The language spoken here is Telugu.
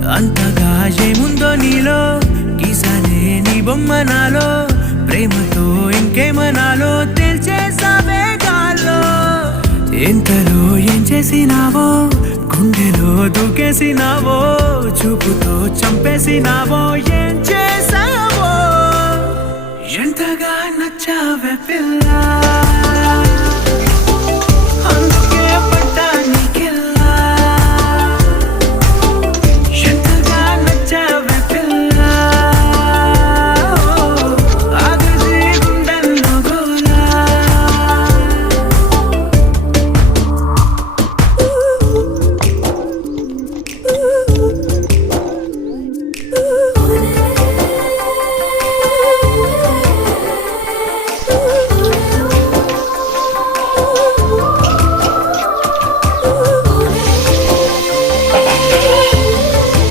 అంతగా ఏముందో నీలో గీసానే నీ బొమ్మ నాలో ప్రేమతో ఇంకేమనాలో తెలిచేసావే గాల్లో ఎంతలో ఏం చేసినావో గుండెలో దూకేసినావో చూపుతో చంపేసినావో ఏం చేసావో ఎంతగా నచ్చావే పిల్ల